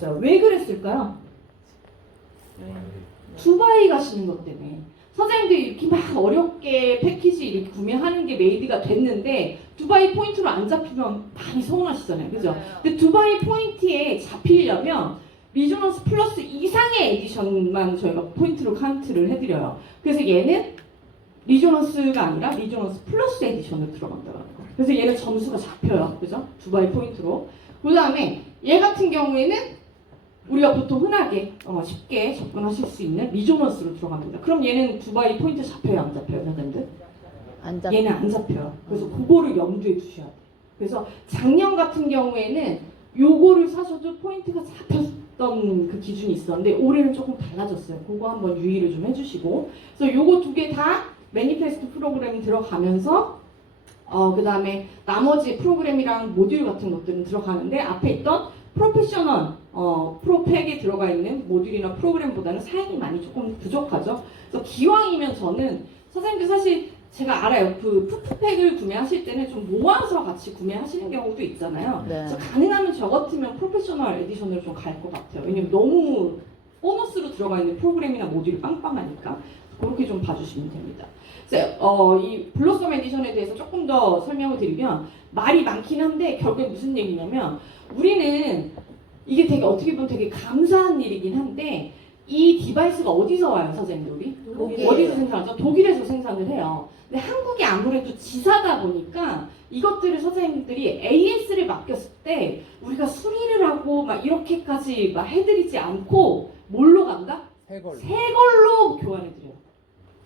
없어요. 왜 그랬을까요? 두바이 가시는 것 때문에. 선생님들이 이렇게 막 어렵게 패키지 이렇게 구매하는 게 메이드가 됐는데 두바이 포인트로 안 잡히면 많이 서운하시잖아요. 그죠? 근데 두바이 포인트에 잡히려면 리조넌스 플러스 이상의 에디션만 저희가 포인트로 카운트를 해드려요. 그래서 얘는 리조넌스가 아니라 리조넌스 플러스 에디션으로 들어간다는 거. 그래서 얘는 점수가 잡혀요. 그죠? 두바이 포인트로. 그 다음에 얘 같은 경우에는 우리가 보통 흔하게 쉽게 접근하실 수 있는 리조넌스로 들어갑니다. 그럼 얘는 두바이 포인트 잡혀요? 안 잡혀요? 선생님들? 안 잡. 얘는 안 잡혀요. 그래서 그거를 염두에 두셔야 돼요. 그래서 작년 같은 경우에는 요거를 사셔도 포인트가 잡혔던 그 기준이 있었는데 올해는 조금 달라졌어요. 그거 한번 유의를 좀 해주시고. 그래서 요거 두 개 다 매니페스트 프로그램이 들어가면서 그 다음에 나머지 프로그램이랑 모듈 같은 것들은 들어가는데 앞에 있던 프로페셔널 프로팩에 들어가 있는 모듈이나 프로그램보다는 사양이 많이 조금 부족하죠. 그래서 기왕이면 저는 선생님들 사실 제가 알아요. 그 푸프팩을 구매하실 때는 좀 모아서 같이 구매하시는 경우도 있잖아요. 네. 그래서 가능하면 저 같으면 프로페셔널 에디션으로 좀 갈 것 같아요. 왜냐면 너무 보너스로 들어가 있는 프로그램이나 모듈이 빵빵하니까 그렇게 좀 봐주시면 됩니다. 그래서 이 블로썸 에디션에 대해서 조금 더 설명을 드리면 말이 많긴 한데 결국에 무슨 얘기냐면 우리는 이게 되게 어떻게 보면 되게 감사한 일이긴 한데 이 디바이스가 어디서 와요, 선생님들 우리? 독일. 어디서 생산하죠? 독일에서 생산을 해요. 근데 한국이 아무래도 지사다 보니까 이것들을 선생님들이 AS를 맡겼을 때 우리가 수리를 하고 막 이렇게까지 막 해드리지 않고 뭘로 간다? 새 걸로 교환해드려요.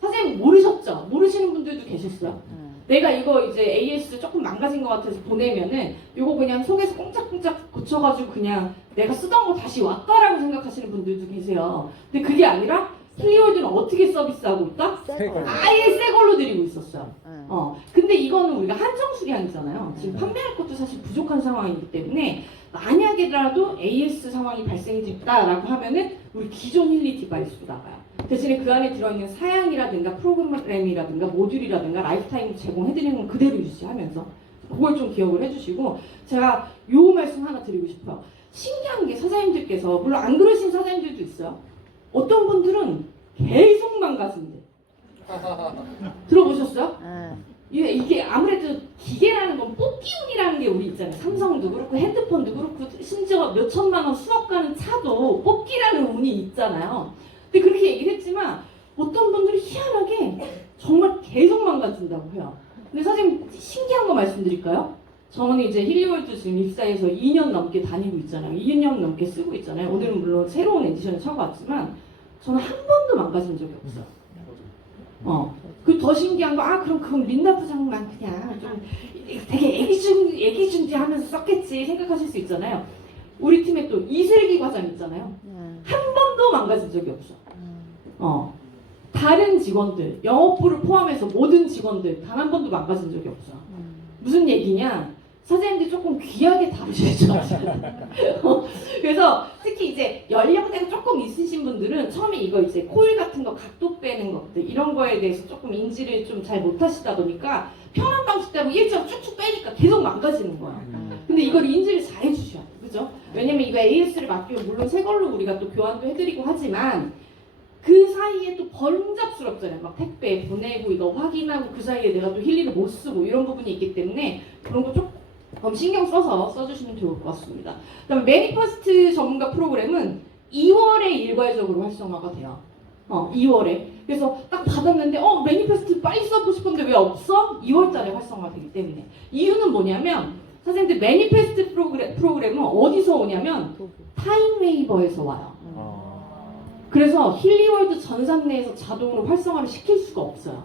선생님 모르셨죠? 모르시는 분들도 계셨어요. 내가 이거 이제 AS 조금 망가진 것 같아서 보내면은 이거 그냥 속에서 꽁짝꽁짝 고쳐가지고 그냥 내가 쓰던 거 다시 왔다라고 생각하시는 분들도 계세요. 근데 그게 아니라 힐리월드는 어떻게 서비스하고 있다? 아예 새 걸로 드리고 있었어요. 근데 이거는 우리가 한정 수량이잖아요. 지금 판매할 것도 사실 부족한 상황이기 때문에 만약에라도 AS 상황이 발생했다라고 하면은 우리 기존 힐리 디바이스로 나가요. 대신에 그 안에 들어있는 사양이라든가 프로그램이라든가 모듈이라든가 라이프타임 제공해드리는 건 그대로 유지하면서 그걸 좀 기억을 해주시고 제가 요 말씀 하나 드리고 싶어요. 신기한 게 선생님들께서 물론 안 그러신 선생님들도 있어요. 어떤 분들은 계속 망가진대. 들어보셨어요? 이게 아무래도 기계라는 건 뽑기운이라는 게 우리 있잖아요. 삼성도 그렇고 핸드폰도 그렇고 심지어 몇 천만 원 수억 가는 차도 뽑기라는 운이 있잖아요. 근데 그렇게 얘기를 했지만 어떤 분들이 희한하게 정말 계속 망가진다고 해요. 근데 선생님 신기한 거 말씀드릴까요? 저는 이제 힐리월드 지금 입사해서 2년 넘게 다니고 있잖아요. 2년 넘게 쓰고 있잖아요. 오늘은 물론 새로운 에디션을 쳐봤지만 저는 한 번도 망가진 적이 없어요. 그 더 신기한 거, 그럼 그건 린다 부장만 그냥 좀 되게 애기중지 하면서 썼겠지 생각하실 수 있잖아요. 우리 팀에 또 이슬기 과장 있잖아요. 한 번도 망가진 적이 없어. 다른 직원들, 영업부를 포함해서 모든 직원들 단 한 번도 망가진 적이 없어. 무슨 얘기냐? 선생님들이 조금 귀하게 다루셔야죠. 그래서 특히 이제 연령대가 조금 있으신 분들은 처음에 이거 이제 코일 같은 거 각도 빼는 것들 이런 거에 대해서 조금 인지를 좀 잘 못하시다 보니까 편한 방식 때문에 일자로 쭉쭉 빼니까 계속 망가지는 거야. 근데 이걸 인지를 잘 해주셔야 돼. 그죠? 왜냐면 이거 AS를 맡기면 물론 새 걸로 우리가 또 교환도 해드리고 하지만 그 사이에 또 번잡스럽잖아요. 막 택배 보내고 이거 확인하고 그 사이에 내가 또 힐리를 못 쓰고 이런 부분이 있기 때문에 그런 거 조금 신경 써서 써주시면 좋을 것 같습니다. 그다음에 매니퍼스트 전문가 프로그램은 2월에 일괄적으로 활성화가 돼요. 2월에. 그래서 딱 받았는데 매니페스트 빨리 써보고 싶은데 왜 없어? 2월달에 활성화되기 때문에. 이유는 뭐냐면 선생님들 매니페스트 프로그램은 어디서 오냐면 타임웨이버에서 와요. 그래서 힐리월드 전산 내에서 자동으로 활성화를 시킬 수가 없어요.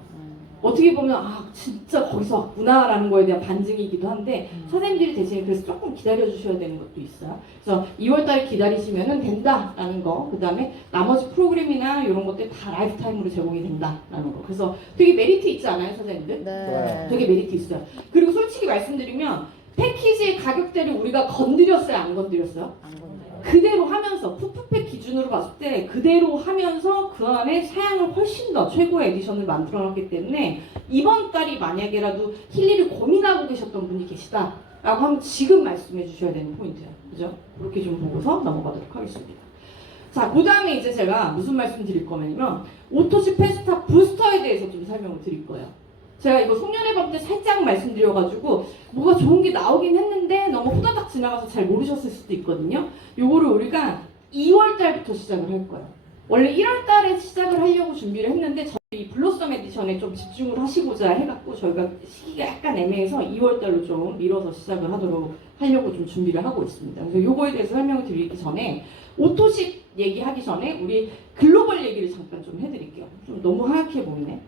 어떻게 보면 진짜 거기서 왔구나라는 거에 대한 반증이기도 한데 선생님들이 대신에 그래서 조금 기다려주셔야 되는 것도 있어요. 그래서 2월달에 기다리시면 된다라는 거, 그 다음에 나머지 프로그램이나 이런 것들 다 라이프타임으로 제공이 된다라는 거. 그래서 되게 메리트 있지 않아요, 선생님들? 네. 되게 메리트 있어요. 그리고 솔직히 말씀드리면 패키지의 가격대를 우리가 건드렸어요, 안 건드렸어요? 안 건드려요. 그대로 하면서 푸프팩 기준으로 봤을 때 그대로 하면서 그 안에 사양을 훨씬 더 최고의 에디션을 만들어 놨기 때문에 이번 달이 만약에라도 힐리를 고민하고 계셨던 분이 계시다 라고 하면 지금 말씀해 주셔야 되는 포인트예요. 그죠? 그렇게 좀 보고서 넘어가도록 하겠습니다. 자, 그 다음에 이제 제가 무슨 말씀 드릴 거냐면 오토시 페스타 부스터에 대해서 좀 설명을 드릴 거예요. 제가 이거 송년회 밤 때 살짝 말씀드려가지고 뭐가 좋은 게 나오긴 했는데 너무 후다닥 지나가서 잘 모르셨을 수도 있거든요. 요거를 우리가 2월 달부터 시작을 할 거예요. 원래 1월 달에 시작을 하려고 준비를 했는데 저희 블로썸 에디션에 좀 집중을 하시고자 해갖고 저희가 시기가 약간 애매해서 2월 달로 좀 미뤄서 시작을 하려고 좀 준비를 하고 있습니다. 그래서 요거에 대해서 설명을 드리기 전에 오토십 얘기하기 전에 우리 글로벌 얘기를 잠깐 좀 해드릴게요. 좀 너무 하얗게 보이네.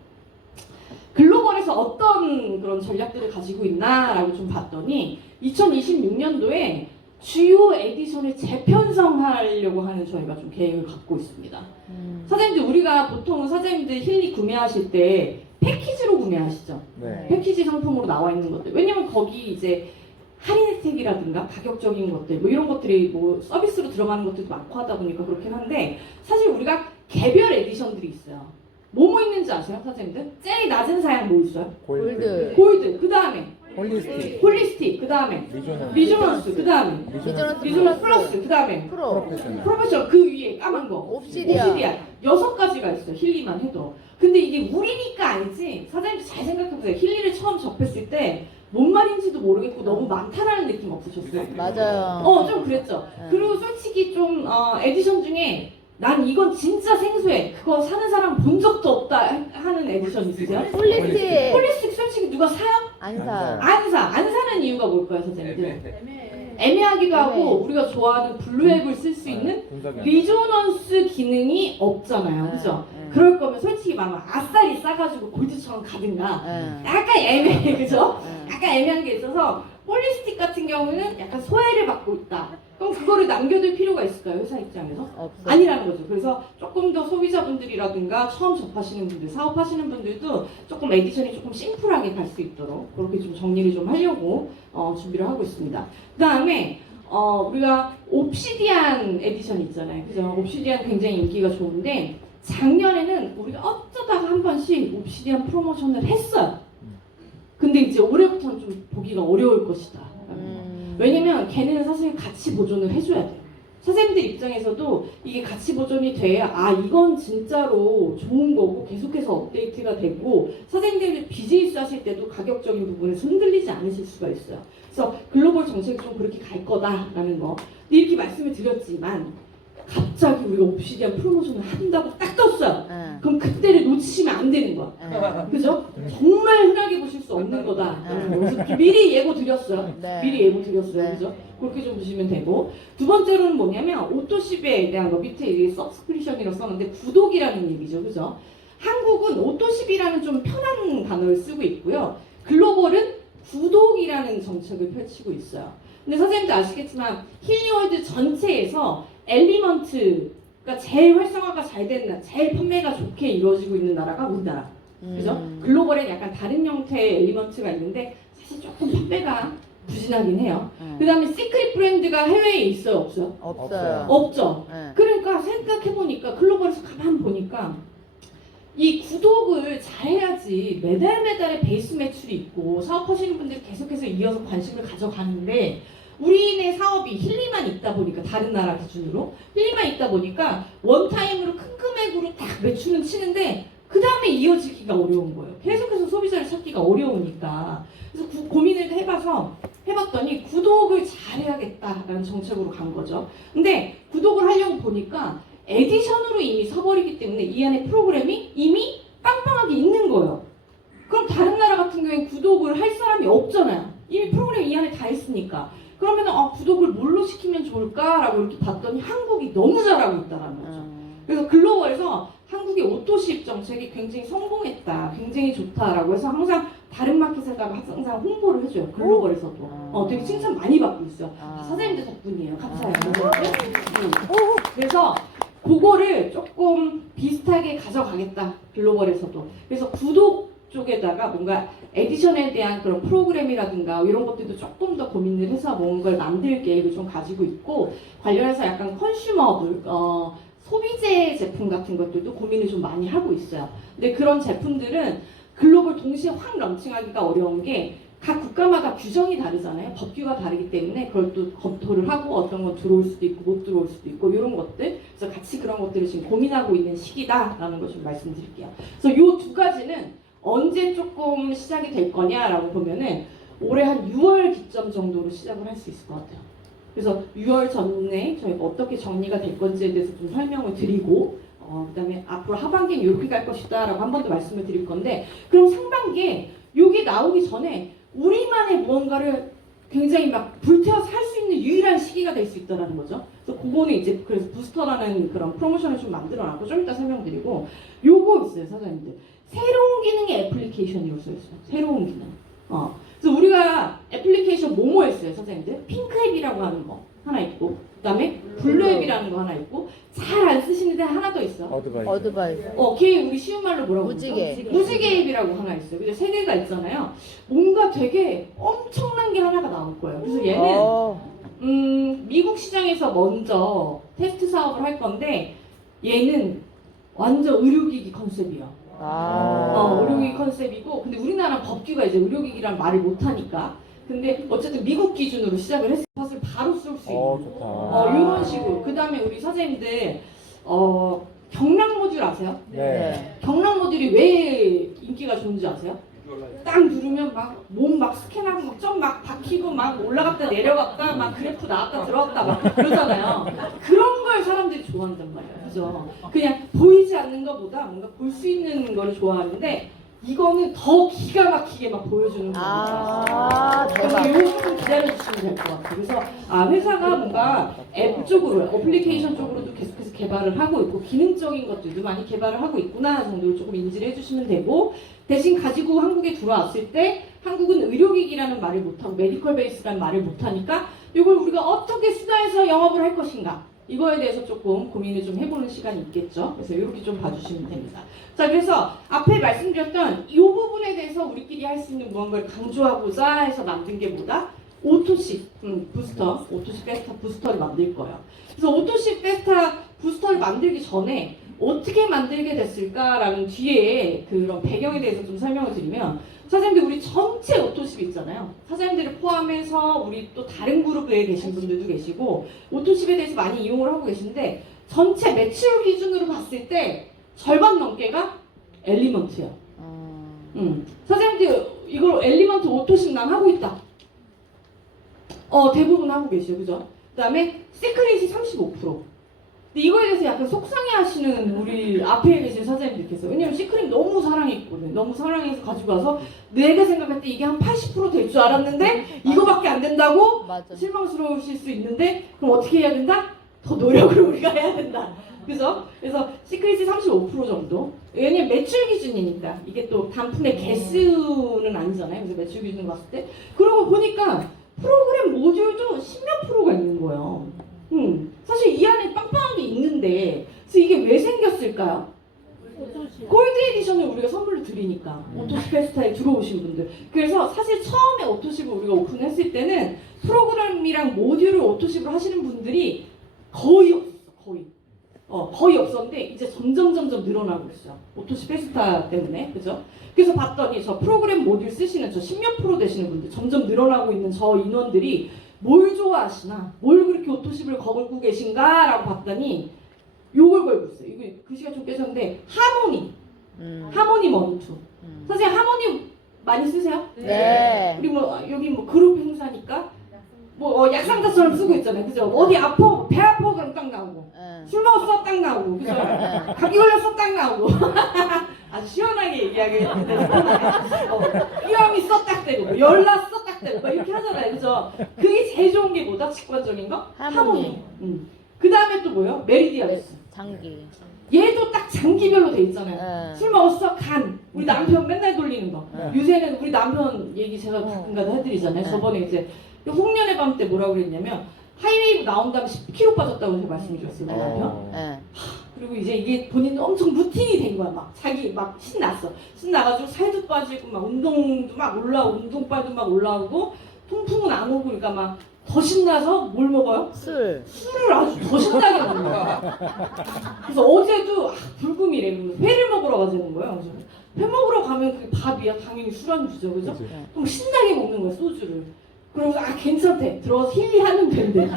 글로벌에서 어떤 그런 전략들을 가지고 있나라고 좀 봤더니 2026년도에 주요 에디션을 재편성하려고 하는 저희가 좀 계획을 갖고 있습니다. 사장님들 우리가 보통 사장님들 힐리 구매하실 때 패키지로 구매하시죠. 네. 패키지 상품으로 나와 있는 것들. 왜냐면 거기 이제 할인 혜택이라든가 가격적인 것들 뭐 이런 것들이 뭐 서비스로 들어가는 것들도 많고 하다 보니까 그렇긴 한데 사실 우리가 개별 에디션들이 있어요. 뭐 있는지 아세요, 사장님들? 제일 낮은 사양 뭐 있어요? 골드. 골드. 그 다음에 홀리스틱. 홀리스틱. 그 다음에 리조넌스. 그 다음에 리조넌스 플러스. 그 다음에 프로페셔널. 프로페셔널. 그 위에 까만 거 옵시디안. 6가지가 있어요. 힐리만 해도. 근데 이게 우리니까 알지. 사장님들 잘 생각해보세요. 힐리를 처음 접했을 때 뭔 말인지도 모르겠고 너무 많다라는 느낌 없으셨어요? 맞아요. 좀 그랬죠. 네. 그리고 솔직히 좀 에디션 중에 난 이건 진짜 생소해. 그거 사는 사람 본 적도 없다 하는 에디션 있으세요? 홀리스틱. 홀리스틱 솔직히 누가 사요? 안 사. 안 사는 이유가 뭘까요, 선생님들? 애매하기도 하고 우리가 좋아하는 블루앱을 쓸 수 있는 리조넌스 기능이 없잖아요. 그죠? 그럴 거면 솔직히 말하면 아싸리 싸가지고 골드처럼 가든가 약간 애매해. 그죠? 약간 애매한 게 있어서 홀리스틱 같은 경우는 약간 소외를 받고 있다. 그럼 그거를 남겨둘 필요가 있을까요? 회사 입장에서? 없어. 아니라는 거죠. 그래서 조금 더 소비자분들이라든가 처음 접하시는 분들, 사업하시는 분들도 조금 에디션이 조금 심플하게 갈 수 있도록 그렇게 좀 정리를 좀 하려고 준비를 하고 있습니다. 그 다음에 우리가 옵시디안 에디션 있잖아요. 그죠? 옵시디안 굉장히 인기가 좋은데 작년에는 우리가 어쩌다가 한 번씩 옵시디안 프로모션을 했어요. 근데 이제 올해부터는 좀 보기가 어려울 것이다. 왜냐면 걔네는 사실 가치 보존을 해줘야 돼요. 선생님들 입장에서도 이게 가치 보존이 돼야 이건 진짜로 좋은 거고 계속해서 업데이트가 되고 선생님들 비즈니스 하실 때도 가격적인 부분에서 흔들리지 않으실 수가 있어요. 그래서 글로벌 정책이 좀 그렇게 갈 거다라는 거 이렇게 말씀을 드렸지만 갑자기 우리가 옵시디안 프로모션을 한다고 딱 떴어요. 그럼 그때를 놓치시면 안 되는 거야. 그죠? 정말 흔하게 보실 수 없는 거다. 그래서 미리 예고 드렸어요. 미리 예고 드렸어요. 그죠? 그렇게 좀 보시면 되고 두 번째로는 뭐냐면 오토십에 대한 거 밑에 이게 서브스크립션이라고 썼는데 구독이라는 얘기죠. 그죠? 한국은 오토십이라는 좀 편한 단어를 쓰고 있고요. 글로벌은 구독이라는 정책을 펼치고 있어요. 근데 선생님도 아시겠지만 힐리월드 전체에서 엘리먼트가 제일 활성화가 잘 되는 제일 판매가 좋게 이루어지고 있는 나라가 우리나라. 그죠? 글로벌엔 약간 다른 형태의 엘리먼트가 있는데 사실 조금 판매가 부진하긴 해요. 그 다음에 시크릿 브랜드가 해외에 있어요? 없어요? 없어요. 없죠. 그러니까 생각해보니까 글로벌에서 가만 보니까 이 구독을 잘해야지 매달매달의 베이스 매출이 있고 사업하시는 분들이 계속해서 이어서 관심을 가져가는데 우리네 사업이 힐리만 있다 보니까 다른 나라 기준으로 힐리만 있다 보니까 원타임으로 큰 금액으로 딱 매출은 치는데 그 다음에 이어지기가 어려운 거예요. 계속해서 소비자를 찾기가 어려우니까. 그래서 고민을 해봤더니 구독을 잘해야겠다라는 정책으로 간 거죠. 근데 구독을 하려고 보니까 에디션으로 이미 서버리기 때문에 이 안에 프로그램이 이미 빵빵하게 있는 거예요. 그럼 다른 나라 같은 경우에 구독을 할 사람이 없잖아요. 이미 프로그램 이 안에 다 있으니까. 그러면 구독을 뭘로 시키면 좋을까라고 이렇게 봤더니 한국이 너무 잘하고 있다는 거죠. 그래서 글로벌에서 한국의 오토십 정책이 굉장히 성공했다, 굉장히 좋다라고 해서 항상 다른 마켓에다가 항상 홍보를 해줘요. 글로벌에서도. 되게 칭찬 많이 받고 있어요. 사장님들 덕분이에요. 감사해요. 그래서 그거를 조금 비슷하게 가져가겠다. 글로벌에서도. 그래서 구독 쪽에다가 뭔가 에디션에 대한 그런 프로그램이라든가 이런 것들도 조금 더 고민을 해서 뭔가를 만들 계획을 좀 가지고 있고 관련해서 약간 컨슈머블 소비재 제품 같은 것들도 고민을 좀 많이 하고 있어요. 근데 그런 제품들은 글로벌 동시에 확 런칭하기가 어려운 게 각 국가마다 규정이 다르잖아요. 법규가 다르기 때문에 그걸 또 검토를 하고 어떤 건 들어올 수도 있고 못 들어올 수도 있고 이런 것들. 그래서 같이 그런 것들을 지금 고민하고 있는 시기다라는 걸 좀 말씀드릴게요. 그래서 요 두 가지는 언제 조금 시작이 될 거냐라고 보면은 올해 한 6월 기점 정도로 시작을 할 수 있을 것 같아요. 그래서 6월 전에 저희가 어떻게 정리가 될 건지에 대해서 좀 설명을 드리고 그다음에 앞으로 하반기는 이렇게 갈 것이다라고 한 번 더 말씀을 드릴 건데 그럼 상반기에 여기 나오기 전에 우리만의 무언가를 굉장히 막 불태워서 할 수 있는 유일한 시기가 될 수 있다는 거죠. 그래서 그거는 이제 그래서 부스터라는 그런 프로모션을 좀 만들어놨고 좀 이따 설명드리고 요거 있어요 사장님들. 새로운 기능의 애플리케이션이라고 써있어요. 새로운 기능. 그래서 우리가 애플리케이션 뭐뭐 했어요 선생님들? 핑크앱이라고 하는 거 하나 있고 그다음에 블루앱이라는 거 하나 있고 잘 안 쓰시는 데 하나 더 있어. 어드바이저. 걔 우리 쉬운 말로 뭐라고 무지개. 그러죠? 무지개 앱이라고 하나 있어요. 그죠? 세 개가 있잖아요. 뭔가 되게 엄청난 게 하나가 나올 거예요. 그래서 얘는 미국 시장에서 먼저 테스트 사업을 할 건데 얘는 완전 의료기기 컨셉이야. 의료기기 컨셉이고 근데 우리나라 법규가 이제 의료기기란 말을 못하니까 근데 어쨌든 미국 기준으로 시작을 했어요. 사실 바로 쏠 수 있는 좋다. 이런 식으로 그 다음에 우리 선생님들 경락 모듈 아세요? 네. 경락 모듈이 왜 인기가 좋은지 아세요? 딱 누르면 막 몸 막 스캔하고 막 점 막 박히고 막 올라갔다 내려갔다 막 그래프 나왔다 들어갔다 막 그러잖아요. 그런 걸 사람들이 좋아한단 말이에요. 그죠? 그냥 보이지 않는 것보다 뭔가 볼 수 있는 걸 좋아하는데 이거는 더 기가 막히게 막 보여주는 거니까. 대박. 이거 조금 기다려주시면 될 것 같아요. 그래서 회사가 뭔가 앱 쪽으로, 어플리케이션 쪽으로도 계속해서 개발을 하고 있고 기능적인 것들도 많이 개발을 하고 있구나 정도로 조금 인지를 해주시면 되고 대신 가지고 한국에 들어왔을 때 한국은 의료기기라는 말을 못하고 메디컬 베이스라는 말을 못하니까 이걸 우리가 어떻게 수다해서 영업을 할 것인가 이거에 대해서 조금 고민을 좀 해보는 시간이 있겠죠. 그래서 이렇게 좀 봐주시면 됩니다. 자, 그래서 앞에 말씀드렸던 이 부분에 대해서 우리끼리 할 수 있는 무언가를 강조하고자 해서 만든 게 뭐다? 오토식 부스터, 오토식 페스타 부스터를 만들 거예요. 그래서 오토식 페스타 부스터를 만들기 전에 어떻게 만들게 됐을까라는 뒤에 그런 배경에 대해서 좀 설명을 드리면 사장님들 우리 전체 오토십 있잖아요. 사장님들을 포함해서 우리 또 다른 그룹에 계신 분들도 계시고 오토십에 대해서 많이 이용을 하고 계신데 전체 매출 기준으로 봤을 때 절반 넘게가 엘리먼트예요. 사장님들 이걸 엘리먼트 오토십 난 하고 있다. 대부분 하고 계셔요. 그죠? 그 다음에 시크릿이 35%. 근데 이거에 대해서 약간 속상해하시는 우리 앞에 계신 사장님들 계세요. 왜냐면 시크릿 너무 사랑했거든. 너무 사랑해서 가지고 와서 내가 생각할 때 이게 한 80% 될 줄 알았는데 이거밖에 안 된다고 맞아. 실망스러우실 수 있는데 그럼 어떻게 해야 된다? 더 노력을 우리가 해야 된다. 그죠? 그래서 시크릿이 35% 정도. 왜냐면 매출 기준이니까 이게 또 단품의 개수는 아니잖아요. 그래서 매출 기준 봤을 때 그러고 보니까 프로그램 모듈도 10몇 프로가 있는 거예요. 사실 이 안에 빵빵한 게 있는데 그래서 이게 왜 생겼을까요? 골드 에디션을 우리가 선물로 드리니까 오토십 페스타에 들어오신 분들 그래서 사실 처음에 오토십을 우리가 오픈했을 때는 프로그램이랑 모듈을 오토십으로 하시는 분들이 거의 없었어. 거의 없었는데 이제 점점 늘어나고 있어요. 오토십 페스타 때문에 그죠? 그래서 봤더니 저 프로그램 모듈 쓰시는 저 10몇 프로 되시는 분들 점점 늘어나고 있는 저 인원들이 뭘 좋아하시나? 뭘 그렇게 오토십을 걸고 계신가? 라고 봤더니 요걸 걸고 있어요. 이거 글씨가 좀 깨졌는데 하모니. 하모니 원투. 선생님 하모니 많이 쓰세요? 네. 우리 뭐 여기 뭐 그룹 행사니까 뭐 약상자처럼 쓰고 있잖아요. 그죠? 어디 아파? 배 아파? 그럼 딱 나오고. 술 먹었어? 딱 나오고. 그죠? 감기 걸렸어? 딱 나오고. 아주 시원하게 얘기하게 위험 있어? 딱 되고 열 났어? 딱 되고 이렇게 하잖아요. 그죠? 그게 제일 좋은 게 뭐다? 직관적인 거? 하모니. 그 다음에 또 뭐요? 메리디아스. 장기. 얘도 딱 장기별로 돼 있잖아요. 술 먹었어? 간. 우리 남편 맨날 돌리는 거. 요새는 우리 남편 얘기 제가 가끔가다 해드리잖아요. 저번에 이제 홍련의 밤 때 뭐라고 그랬냐면 하이웨이브 나온 다음에 10kg 빠졌다고 제가 말씀드렸어요. 우리 남편. 그리고 이제 이게 본인 엄청 루틴이 된 거야. 막 자기 막 신났어. 신나가지고 살도 빠지고 막 운동도 막 올라오고 운동빨도 막 올라오고 통풍은 안 오고 그러니까 막 더 신나서 뭘 먹어요? 술을 아주 더 신나게 먹는 거야. 그래서 어제도 불금이래. 회를 먹으러 가자는 거예요. 그래서 회 먹으러 가면 그 밥이야 당연히 술안주죠, 그죠? 그치. 그럼 신나게 먹는 거야 소주를. 그러면서 아 괜찮대 들어가서 힐리하면 된대.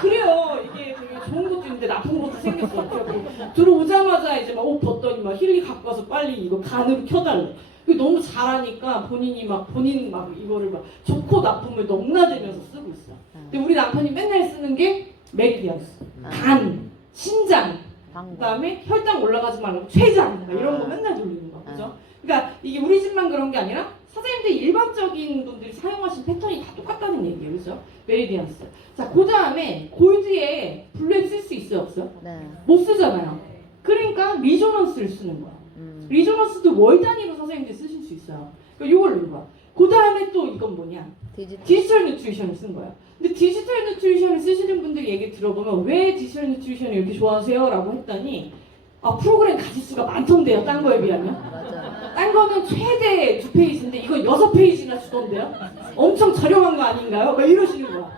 그래요. 이게 되게 좋은 것도 있는데 나쁜 것도 생겼어. 그래갖고 들어오자마자 이제 막 옷 벗더니 막 힐리 갖고 와서 빨리 이거 간으로 켜달래. 그게 너무 잘하니까 본인 막 이거를 막 좋고 나쁨을 넘나들면서 쓰고 있어. 근데 우리 남편이 맨날 쓰는 게 메리디안스, 간, 신장, 그다음에 혈당 올라가지 말라고 췌장 이런 거 맨날 돌리는 거, 그죠? 그러니까 이게 우리 집만 그런 게 아니라 사장님들 일반적인 분들이 사용하신 패턴이 다 똑같다는 얘기예요, 그죠? 메리디안스. 자, 그 다음에 골드에 블랙 쓸 수 있어요, 없어요? 네. 못 쓰잖아요. 그러니까 리조넌스를 쓰는 거야. 리조넌스도 월 단위로 선생님들 쓰실 수 있어요. 그러니까 이걸 넣은 거야. 그 다음에 또 이건 뭐냐? 디지털 뉴트리션을 쓴 거야. 근데 디지털 뉴트리션을 쓰시는 분들 얘기 들어보면 왜 디지털 뉴트리션을 이렇게 좋아하세요? 라고 했더니 아 프로그램 가짓수가 많던데요, 딴 거에 비하면. 맞아. 딴 거는 최대 2페이지인데 이건 6페이지나 주던데요? 엄청 저렴한 거 아닌가요? 막 이러시는 거야.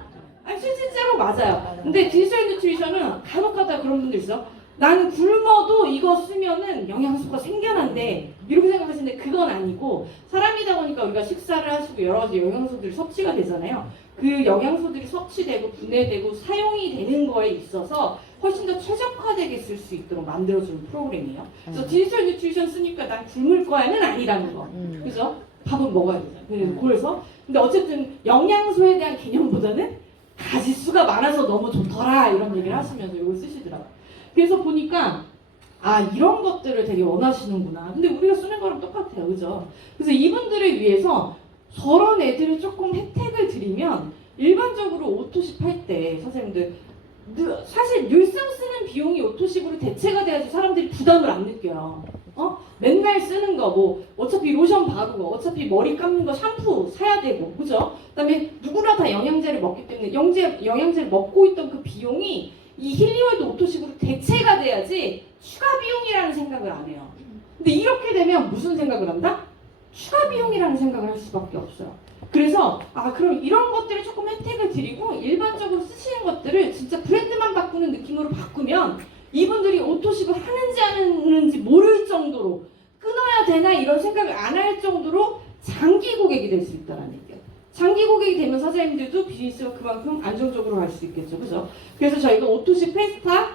아니 실제로 맞아요. 근데 디지털 뉴트리션은 간혹가다 그런 분들 있어. 나는 굶어도 이거 쓰면은 영양소가 생겨난대 이렇게 생각하시는데 그건 아니고 사람이다 보니까 우리가 식사를 하시고 여러 가지 영양소들이 섭취가 되잖아요. 그 영양소들이 섭취되고 분해되고 사용이 되는 거에 있어서 훨씬 더 최적화되게 쓸 수 있도록 만들어주는 프로그램이에요. 그래서 디지털 뉴트리션 쓰니까 난 굶을 거야는 아니라는 거. 그죠? 밥은 먹어야 되잖아요. 그래서 근데 어쨌든 영양소에 대한 개념보다는 가짓수가 많아서 너무 좋더라 이런 얘기를 하시면서 이걸 쓰시더라고요. 그래서 보니까 아 이런 것들을 되게 원하시는구나. 근데 우리가 쓰는 거랑 똑같아요, 그죠? 그래서 이분들을 위해서 저런 애들을 조금 혜택을 드리면 일반적으로 오토십 할 때 선생님들 사실 늘상 쓰는 비용이 오토십으로 대체가 돼야지 사람들이 부담을 안 느껴요. 맨날 쓰는 거 뭐 어차피 로션 바르고 어차피 머리 감는 거 샴푸 사야 되고 그죠? 그다음에 누구나 다 영양제를 먹기 때문에 영양제를 먹고 있던 그 비용이 이 힐리월드 오토식으로 대체가 돼야지 추가 비용이라는 생각을 안 해요. 근데 이렇게 되면 무슨 생각을 한다? 추가 비용이라는 생각을 할 수밖에 없어요. 그래서 아 그럼 이런 것들을 조금 혜택을 드리고 일반적으로 쓰시는 것들을 진짜 브랜드만 바꾸는 느낌으로 바꾸면 이분들이 오토식을 하는지 안 하는지 모를 정도로 끊어야 되나 이런 생각을 안 할 정도로 장기 고객이 될 수 있다는 얘기예요. 장기 고객이 되면 사장님들도 비즈니스가 그만큼 안정적으로 갈 수 있겠죠, 그죠? 그래서 저희가 오토십 페스타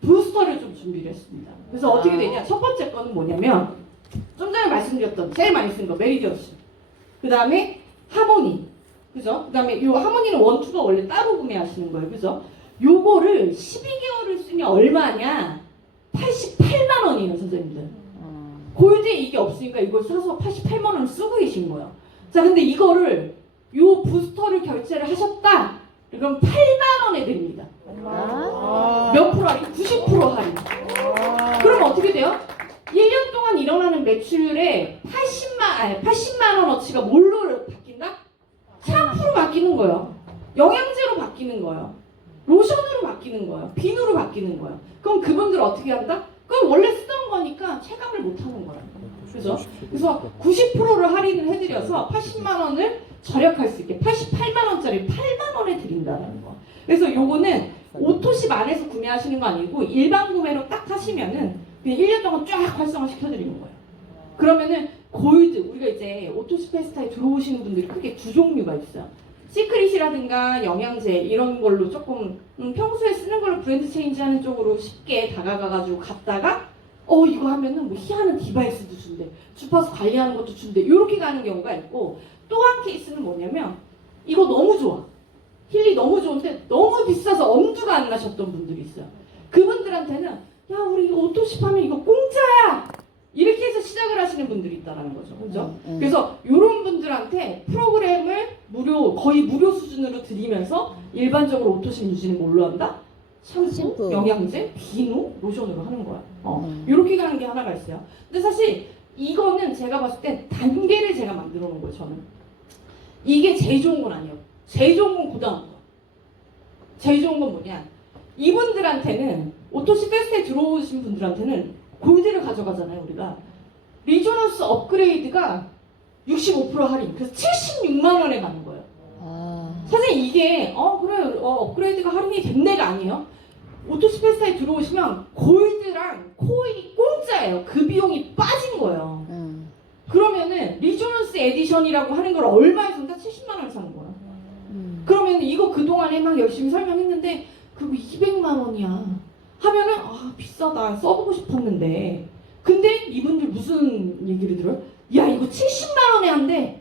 부스터를 좀 준비를 했습니다. 그래서 어떻게 되냐? 첫 번째 거는 뭐냐면 좀 전에 말씀드렸던 제일 많이 쓴 거 메리디어스, 그 다음에 하모니, 그죠? 그 다음에 이 하모니는 원투가 원래 따로 구매하시는 거예요, 그죠? 요거를 12개월을 쓰면 얼마냐? 88만 원이에요, 선생님들. 골드에 이게 없으니까 이걸 사서 88만 원을 쓰고 계신 거예요. 자, 근데 이거를 요 부스터를 결제를 하셨다. 그럼 8만 원에 됩니다. 몇 프로 할인? 90% 할인. 그럼 어떻게 돼요? 1년 동안 일어나는 매출의 80만 원어치가 뭘로 바뀐다? 샴푸로 바뀌는 거예요. 영양제로 바뀌는 거예요. 로션으로 바뀌는 거예요. 비누로 바뀌는 거예요. 그럼 그분들 어떻게 한다? 그럼 원래 쓰던 거니까 체감을 못 하는 거예요. 그죠? 그래서 90%를 할인을 해드려서 80만 원을 절약할 수 있게 88만 원짜리 8만 원에 드린다는 거. 그래서 요거는 오토십 안에서 구매하시는 거 아니고 일반 구매로 딱 하시면은 그냥 1년 동안 쫙 활성화 시켜드리는 거예요. 그러면은 골드, 우리가 이제 오토십 페스타에 들어오시는 분들이 크게 두 종류가 있어요. 시크릿이라든가 영양제 이런 걸로 조금 평소에 쓰는 걸로 브랜드 체인지하는 쪽으로 쉽게 다가가가지고 갔다가 이거 하면은 뭐 희한한 디바이스도 준대, 주파수 관리하는 것도 준대, 이렇게 가는 경우가 있고 또 한 케이스는 뭐냐면 이거 너무 좋아, 힐리 너무 좋은데 너무 비싸서 엄두가 안 나셨던 분들이 있어요. 그분들한테는 야 우리 이거 오토십 하면 이거 공짜야 이렇게 해서 시작을 하시는 분들이 있다는 거죠, 그죠? 그래서 이런 분들한테 프로그램을 거의 무료 수준으로 드리면서 일반적으로 오토십 유지는 뭘로 한다? 샴푸, 영양제, 비누, 로션으로 하는 거야. 이렇게 가는 게 하나가 있어요. 근데 사실 이거는 제가 봤을 때 단계를 제가 만들어 놓은 거예요, 저는. 이게 제일 좋은 건 아니에요. 제일 좋은 건 고다음 거. 제일 좋은 건 뭐냐? 이분들한테는 오토십 페스트에 들어오신 분들한테는 골드를 가져가잖아요, 우리가. 리조넌스 업그레이드가 65% 할인. 그래서 76만 원에 가는 거예요. 선생님 이게 그래 업그레이드가 할인이 된대가 아니에요. 오토스페스타에 들어오시면 골드랑 코일이 공짜예요. 그 비용이 빠진 거예요. 그러면은 리조넌스 에디션이라고 하는 걸 얼마에 산다? 70만 원에 사는 거야. 그러면 이거 그동안에 막 열심히 설명했는데 그거 200만 원이야 하면은 아 비싸다 써보고 싶었는데 근데 이분들 무슨 얘기를 들어요? 야 이거 70만 원에 한대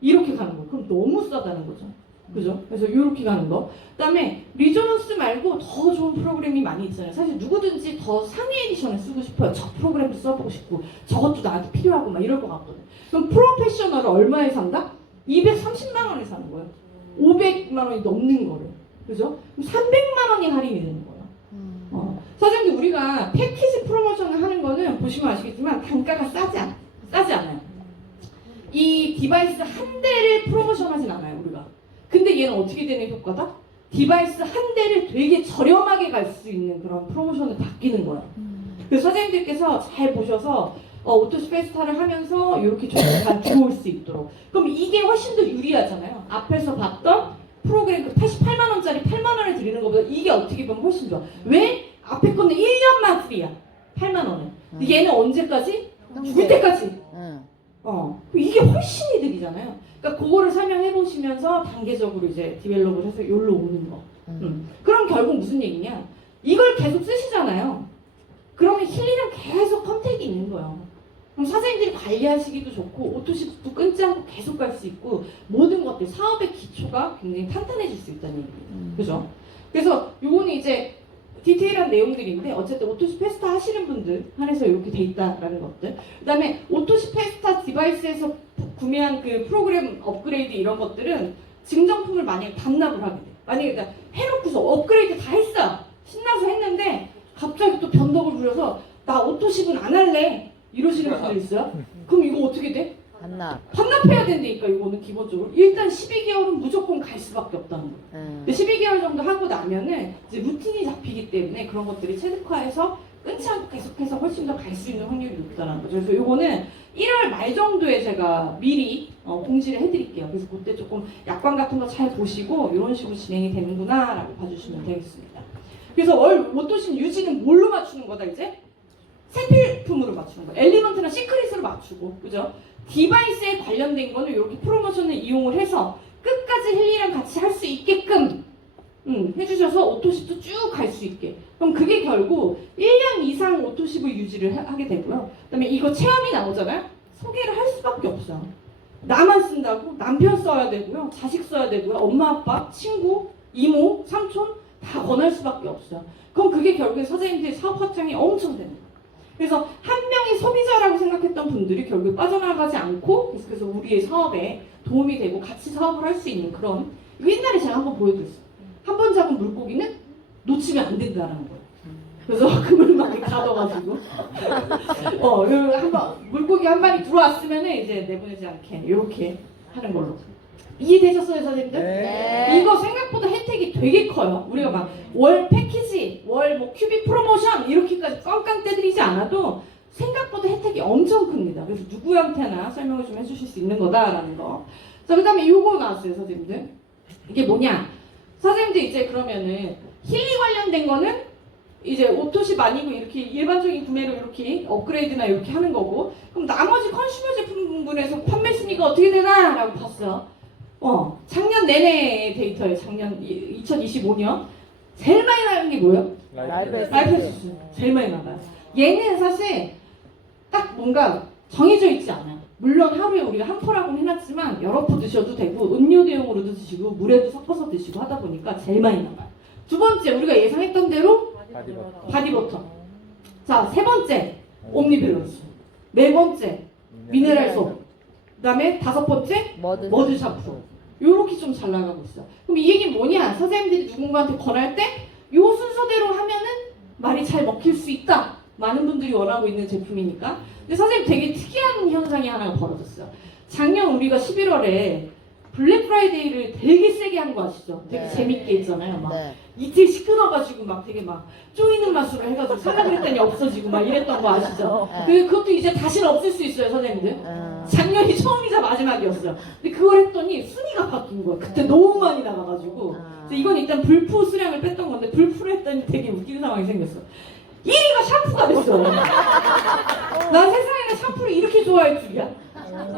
이렇게 가는 거예요. 그럼 너무 싸다는 거죠. 그죠? 그래서 이렇게 가는 거. 그다음에 리조넌스 말고 더 좋은 프로그램이 많이 있잖아요. 사실 누구든지 더 상위 에디션을 쓰고 싶어요. 저 프로그램도 써보고 싶고 저것도 나한테 필요하고 막 이럴 것 같거든요. 그럼 프로페셔널을 얼마에 산다? 230만 원에 사는 거예요. 500만 원이 넘는 거를. 그죠? 그럼 300만 원이 할인이 되는 거예요. 사장님 우리가 패키지 프로모션을 하는 거는 보시면 아시겠지만 단가가 싸지 않아요. 이 디바이스 한 대를 프로모션 하진 않아요 우리가. 근데 얘는 어떻게 되는 효과다? 디바이스 한 대를 되게 저렴하게 갈 수 있는 그런 프로모션을 바뀌는 거예요. 그래서 사장님들께서 잘 보셔서 오토스페스타를 하면서 이렇게 잘 들어올 수 있도록. 그럼 이게 훨씬 더 유리하잖아요. 앞에서 봤던 프로그램 그 88만 원짜리 8만 원을 드리는 것보다 이게 어떻게 보면 훨씬 좋아. 왜? 앞에 거는 1년만 프리야. 8만 원에. 근데 얘는 언제까지? 죽을 때까지. 이게 훨씬 이득이잖아요. 그러니까 그거를 설명해 보시면서 단계적으로 이제 디벨롭을 해서 여기로 오는 거. 그럼 결국 무슨 얘기냐? 이걸 계속 쓰시잖아요. 그러면 힐리랑 계속 컨택이 있는 거예요. 그럼 사장님들이 관리하시기도 좋고 오토십도 끊지 않고 계속 갈 수 있고 모든 것들 사업의 기초가 굉장히 탄탄해질 수 있다는 얘기예요. 그죠? 그래서 요거는 이제 디테일한 내용들인데 어쨌든 오토스페스타 하시는 분들 한해서 이렇게 돼 있다라는 것들. 그다음에 오토스페스타 디바이스에서 구매한 그 프로그램 업그레이드 이런 것들은 증정품을 만약에 반납을 하게 돼. 만약에 해놓고서 업그레이드 다 했어. 신나서 했는데 갑자기 또 변덕을 부려서 나 오토십은 안 할래. 이러시는 분들 있어요. 그럼 이거 어떻게 돼? 반납해야 된다니까 이거는 기본적으로. 일단 12개월은 무조건 갈 수밖에 없다는 거예요. 12개월 정도 하고 나면은 이제 루틴이 잡히기 때문에 그런 것들이 체득화해서 끊지 않고 계속해서 훨씬 더 갈 수 있는 확률이 높다는 거죠. 그래서 이거는 1월 말 정도에 제가 미리 공지를 해드릴게요. 그래서 그때 조금 약관 같은 거 잘 보시고 이런 식으로 진행이 되는구나 라고 봐주시면 되겠습니다. 그래서 월 오토신 유지는 뭘로 맞추는 거다 이제? 생필품으로 맞추는 거예요. 엘리먼트나 시크릿으로 맞추고, 그죠? 디바이스에 관련된 거는 이렇게 프로모션을 이용을 해서 끝까지 힐리랑 같이 할 수 있게끔 해주셔서 오토십도 쭉 갈 수 있게. 그럼 그게 결국 1년 이상 오토십을 유지를 하게 되고요. 그다음에 이거 체험이 나오잖아요. 소개를 할 수밖에 없어요. 나만 쓴다고 남편 써야 되고요, 자식 써야 되고요, 엄마 아빠, 친구, 이모, 삼촌 다 권할 수밖에 없어요. 그럼 그게 결국에 선생님들의 사업 확장이 엄청 되는 거예요. 그래서 한 명의 소비자라고 생각했던 분들이 결국 빠져나가지 않고 계속해서 우리의 사업에 도움이 되고 같이 사업을 할 수 있는 그런. 옛날에 제가 한번 보여드렸어요. 한 번 잡은 물고기는 놓치면 안 된다는 거예요. 그래서 그 물망에 가둬가지고 한번 물고기 한 마리 들어왔으면은 이제 내보내지 않게 이렇게 하는 걸로. 이해되셨어요, 선생님들? 네. 이거 생각보다 혜택이 되게 커요. 우리가 막 월 패키지, 월 뭐 큐빅 프로모션 이렇게까지 깡깡 떼드리지 않아도 생각보다 혜택이 엄청 큽니다. 그래서 누구한테나 설명을 좀 해주실 수 있는 거다라는 거. 자, 그다음에 요거 나왔어요, 선생님들. 이게 뭐냐? 선생님들 이제 그러면은 힐리 관련된 거는 이제 오토십 아니고 이렇게 일반적인 구매로 이렇게 업그레이드나 이렇게 하는 거고, 그럼 나머지 컨슈머 제품 부분에서 판매 순위가 어떻게 되나? 라고 봤어요. 작년 내내 데이터에 작년 2025년 제일 많이 나가는 게 뭐예요? 라이프 수수 제일 많이 나가요. 얘는 사실 딱 뭔가 정해져 있지 않아요. 물론 하루에 우리가 한 포라고는 해놨지만 여러 포 드셔도 되고 음료 대용으로도 드시고 물에도 섞어서 드시고 하다 보니까 제일 많이 나가요. 두 번째 우리가 예상했던 대로 바디버터. 자, 세 번째 옴니밸런스. 네 번째 미네랄소. 그다음에 다섯 번째 머드 샴푸. 요렇게 좀 잘 나가고 있어. 그럼 이 얘기는 뭐냐? 선생님들이 누군가한테 권할 때 요 순서대로 하면은 말이 잘 먹힐 수 있다. 많은 분들이 원하고 있는 제품이니까. 근데 선생님 되게 특이한 현상이 하나 벌어졌어요. 작년 우리가 11월에 블랙 프라이데이를 되게 세게 한 거 아시죠? 되게 네. 재밌게 했잖아요. 막 네. 이틀 시끄러가지고 막 되게 막 쪼이는 맛으로 해가지고 살라 그랬더니 없어지고 막 이랬던 거 아시죠? 그것도 이제 다시는 없을 수 있어요, 선생님들. 작년이 처음이자 마지막이었어요. 근데 그걸 했더니 순위가 바뀐 거예요. 그때 너무 많이 나가가지고. 그래서 이건 일단 불포 수량을 뺐던 건데 불포를 했더니 되게 웃기는 상황이 생겼어. 1위가 샴푸가 됐어. 난 세상에는 샴푸를 이렇게 좋아할 줄이야.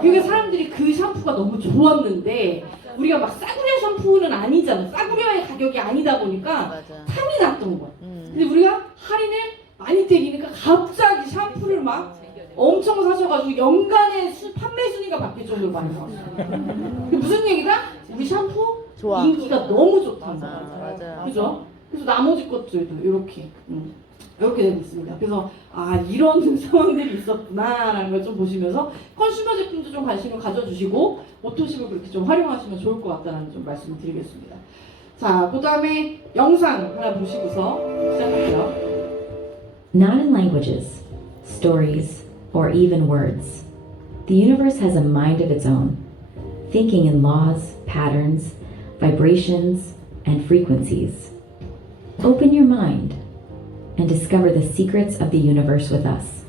그러니까 사람들이 그 샴푸가 너무 좋았는데 우리가 막 싸구려 샴푸는 아니잖아. 싸구려의 가격이 아니다 보니까 맞아. 탐이 났던 거야. 근데 우리가 할인을 많이 때리니까 갑자기 샴푸를 막 엄청 사셔가지고 연간의 판매 순위가 바뀔 정도로 많이 사왔어요. 무슨 얘기다? 우리 샴푸 좋아. 인기가 너무 좋다는 거야. 맞아요. 그죠? 그래서 나머지 것들도 이렇게 이렇게 되고 있습니다. 그래서 아 이런 상황들이 있었구나라는 걸 좀 보시면서 컨슈머 제품도 좀 관심을 가져주시고 오토십을 그렇게 좀 활용하시면 좋을 것 같다는 좀 말씀을 드리겠습니다. 자, 그 다음에 영상 하나 보시고서 시작할게요. Not in languages, stories, or even words. The universe has a mind of its own, thinking in laws, patterns, vibrations, and frequencies. Open your mind and discover the secrets of the universe with us.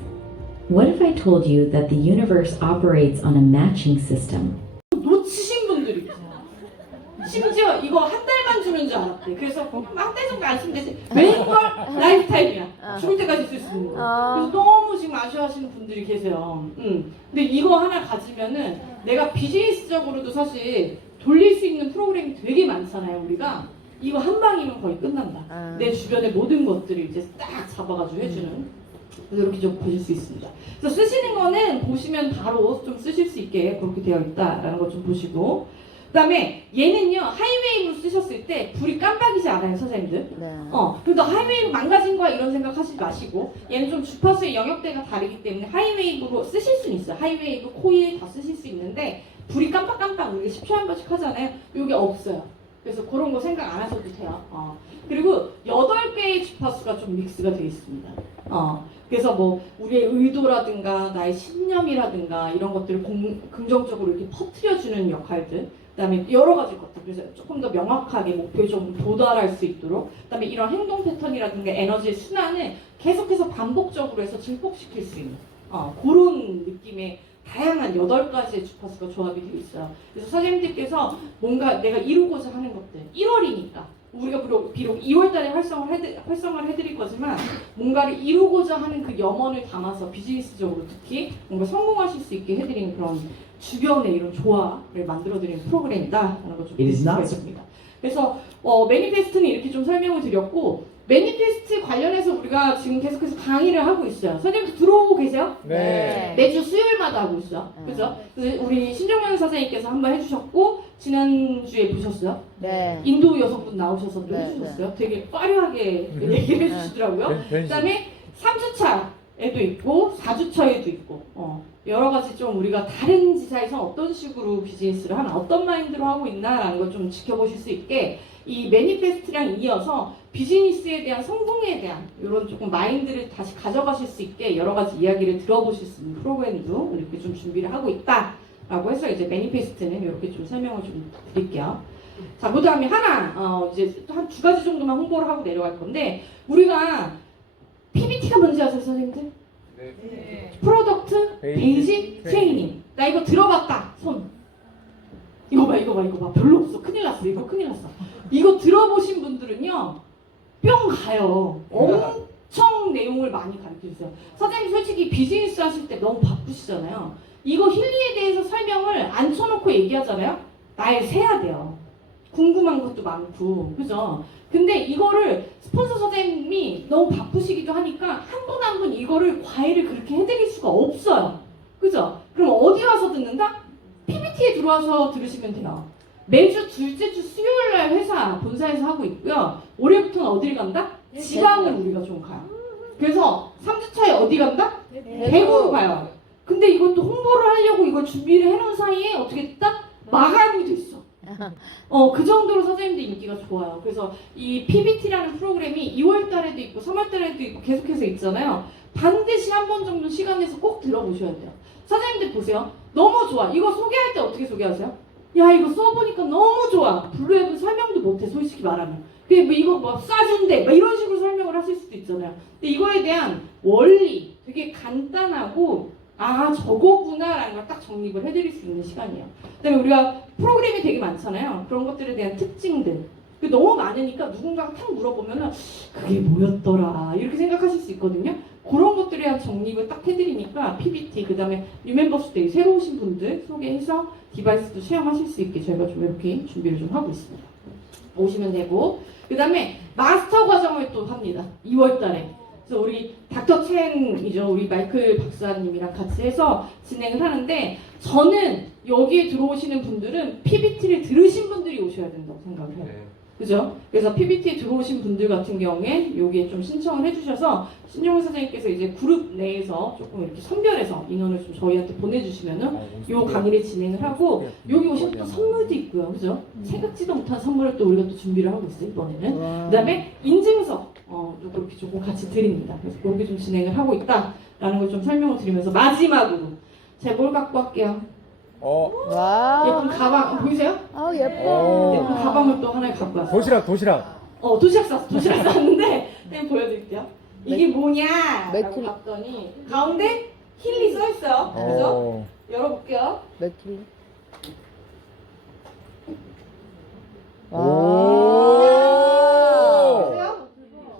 What if I told you that the universe operates on a matching system? 놓치신 분들이 있어요. 심지어 이거 한 달만 주는 줄 알았대. 그래서 한 달 정도 안 쓰면 되지. 웬걸 라이프타임이야. 죽을 때까지 쓸 수 있는 거. 그래서 너무 지금 아쉬워하시는 분들이 계세요. 근데 이거 하나 가지면은 내가 비즈니스적으로도 사실 돌릴 수 있는 프로그램이 되게 많잖아요. 우리가 이거 한 방이면 거의 끝난다. 내 주변의 모든 것들을 이제 딱 잡아가지고 해주는. 그래서 이렇게 좀 보실 수 있습니다. 그래서 쓰시는 거는 보시면 바로 좀 쓰실 수 있게 그렇게 되어 있다라는 거 좀 보시고, 그 다음에 얘는요 하이웨이브로 쓰셨을 때 불이 깜빡이지 않아요, 선생님들. 네. 그래서 하이웨이브 망가진 거야 이런 생각 하시지 마시고, 얘는 좀 주파수의 영역대가 다르기 때문에 하이웨이브로 쓰실 수는 있어요. 하이웨이브, 코일 다 쓰실 수 있는데 불이 깜빡깜빡 우리가 10초에 한 번씩 하잖아요. 이게 없어요. 그래서 그런 거 생각 안 하셔도 돼요. 그리고 8개의 주파수가 좀 믹스가 되어 있습니다. 그래서 뭐 우리의 의도라든가 나의 신념이라든가 이런 것들을 긍정적으로 이렇게 퍼뜨려주는 역할들, 그다음에 여러 가지 것들, 그래서 조금 더 명확하게 목표에 좀 도달할 수 있도록, 그다음에 이런 행동 패턴이라든가 에너지의 순환을 계속해서 반복적으로 해서 증폭시킬 수 있는 그런 느낌의 다양한 8가지의 주파수가 조합이 되어 있어요. 그래서 선생님들께서 뭔가 내가 이루고자 하는 것들, 1월이니까 우리가 비록 2월달에 활성화를 해드릴 거지만 뭔가를 이루고자 하는 그 염원을 담아서 비즈니스적으로 특히 뭔가 성공하실 수 있게 해드리는 그런 주변의 이런 조화를 만들어드리는 프로그램이다라는 걸 좀 볼 수가 있습니다. 그래서 매니페스트는 이렇게 좀 설명을 드렸고, 매니페스트 관련해서 우리가 지금 계속해서 강의를 하고 있어요. 선생님도 들어오고 계세요? 네. 매주 수요일마다 하고 있어요. 그죠? 그래서 우리 신정명 선생님께서 한번 해주셨고, 지난주에 보셨어요? 네. 인도 여성분 나오셔서 또 네, 해주셨어요. 되게 화려하게 얘기를 해주시더라고요. 그 다음에 3주차에도 있고 4주차에도 있고 여러 가지 좀 우리가 다른 지사에서 어떤 식으로 비즈니스를 하나, 어떤 마인드로 하고 있나라는 걸 좀 지켜보실 수 있게 이 매니페스트랑 이어서 비즈니스에 대한 성공에 대한 이런 조금 마인드를 다시 가져가실 수 있게 여러 가지 이야기를 들어보실 수 있는 프로그램도 이렇게 좀 준비를 하고 있다라고 해서 이제 매니페스트는 이렇게 좀 설명을 좀 드릴게요. 자, 그 다음에 하나 이제 한 2가지 정도만 홍보를 하고 내려갈 건데, 우리가 PBT가 뭔지 아세요, 선생님들? 네. 프로덕트 베이직 트레이닝. 나 이거 들어봤다. 손. 이거 봐. 별로 없어. 큰일 났어. 이거 큰일 났어. 이거 들어보신 분들은요, 뿅 가요. 엄청 내용을 많이 가르쳐주세요. 사장님 솔직히 비즈니스 하실 때 너무 바쁘시잖아요. 이거 힐리에 대해서 설명을 안 쳐놓고 얘기하잖아요. 날 세야 돼요. 궁금한 것도 많고, 그죠? 근데 이거를 스폰서 선생님이 너무 바쁘시기도 하니까 한 분 한 분 이거를 과외를 그렇게 해드릴 수가 없어요. 그죠? 그럼 어디 와서 듣는다? PBT에 들어와서 들으시면 돼요. 매주 둘째 주 수요일 날 회사 본사에서 하고 있고요. 올해부터는 어딜 간다? 지방을 우리가 좀 가요. 그래서 3주차에 어디 간다? 대구로 가요. 근데 이것도 홍보를 하려고 이걸 준비를 해놓은 사이에 어떻게 됐다? 마감이 됐어. 그 정도로 선생님들 인기가 좋아요. 그래서 이 PBT라는 프로그램이 2월 달에도 있고 3월 달에도 있고 계속해서 있잖아요. 반드시 한 번 정도 시간 내서 꼭 들어보셔야 돼요. 선생님들 보세요. 너무 좋아. 이거 소개할 때 어떻게 소개하세요? 야 이거 써보니까 너무 좋아. 블루앱은 설명도 못해 솔직히 말하면. 그게 뭐 이거 뭐 싸준대 막 이런 식으로 설명을 하실 수도 있잖아요. 근데 이거에 대한 원리 되게 간단하고 아 저거구나라는 걸 딱 정립을 해드릴 수 있는 시간이에요. 그다음에 우리가 프로그램이 되게 많잖아요. 그런 것들에 대한 특징들 너무 많으니까 누군가가 탁 물어보면은 그게 뭐였더라 이렇게 생각하실 수 있거든요. 그런 것들에 대한 정립을 딱 해드리니까 PPT 그다음에 리멤버스 데이 새로 오신 분들 소개해서 디바이스도 체험하실 수 있게 저희가 좀 이렇게 준비를 좀 하고 있습니다. 오시면 되고 그다음에 마스터 과정을 또 합니다. 2월달에. 그래서 우리 닥터 첸이죠. 우리 마이클 박사님이랑 같이 해서 진행을 하는데 저는 여기에 들어오시는 분들은 PPT를 들으신 분들이 오셔야 된다고 생각을 해요. 그죠? 그래서 PPT에 들어오신 분들 같은 경우에 여기에 좀 신청을 해주셔서 신정훈 선생님께서 이제 그룹 내에서 조금 이렇게 선별해서 인원을 좀 저희한테 보내주시면은 요 강의를 진행을 하고 여기 오시면 또 선물도 있고요. 그죠? 생각지도 못한 선물을 또 우리가 또 준비를 하고 있어요. 이번에는. 그 다음에 인증서 또 그렇게 조금 같이 드립니다. 그래서 그렇게 좀 진행을 하고 있다라는 걸 좀 설명을 드리면서 마지막으로 제가 뭘 갖고 할게요. 와. 예쁜 가방 보이세요? 아 예뻐. 예쁜 가방을 또 하나 갖고 왔어요. 도시락. 도시락 쌌는데 그냥 보여드릴게요. 이게 뭐냐? 라고 맥주. 봤더니 가운데 힐리 써 있어요. 그죠? 열어볼게요. 맥주. 오. 보세요?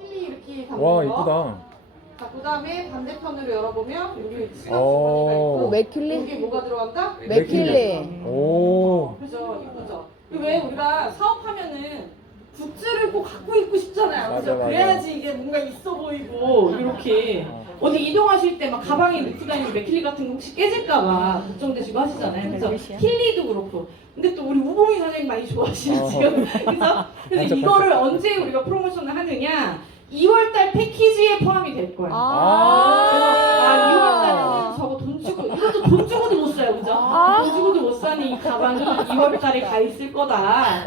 힐리 이렇게 담는 와 거. 이쁘다. 자, 그 다음에 반대편으로 열어보면 여기 시각 오. 주머니가 있고 맥힐리? 여기 뭐가 들어간다? 맥힐리. 오. 그죠? 이쁘죠? 왜 우리가 사업하면은 굿즈를 꼭 갖고 있고 싶잖아요. 그죠? 맞아. 그래야지 이게 뭔가 있어 보이고 이렇게 어디 이동하실 때 막 가방에 넣고 다니는 맥힐리 같은 거 혹시 깨질까봐 걱정되시고 하시잖아요. 그래서 힐리도 그렇고. 근데 또 우리 우봉이 사장님 많이 좋아하시는 지금. 그래서 이거를 언제 우리가 프로모션을 하느냐? 2월달 패키지에 포함이 될 거예요. 그래서 2월달에는 저거 돈 주고 이것도 돈 주고도 못 사요, 그죠? 돈 주고도 못 사는 이 가방이 2월달에 가 있을 거다.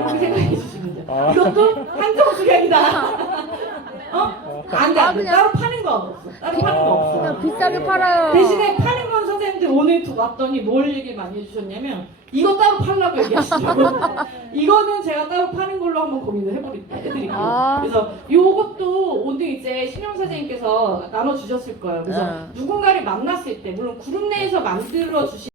이렇게 생각해 주시면 돼요. 이것도 한정 수량이다. 안 돼, 안 돼. 따로 파는 거 없어. 따로 파는 거 없어. 그냥 비싸게 팔아요. 대신에 파는 건 선생님들 오늘 왔더니 뭘 얘기를 많이 해주셨냐면 이거 따로 팔라고 얘기하시더라고요. 이거는 제가 따로 파는 걸로 한번 고민을 해드릴게요. 그래서 요것도 오늘 이제 신영 선생님께서 나눠주셨을 거예요. 그래서 누군가를 만났을 때 물론 그룹 내에서 만들어 주신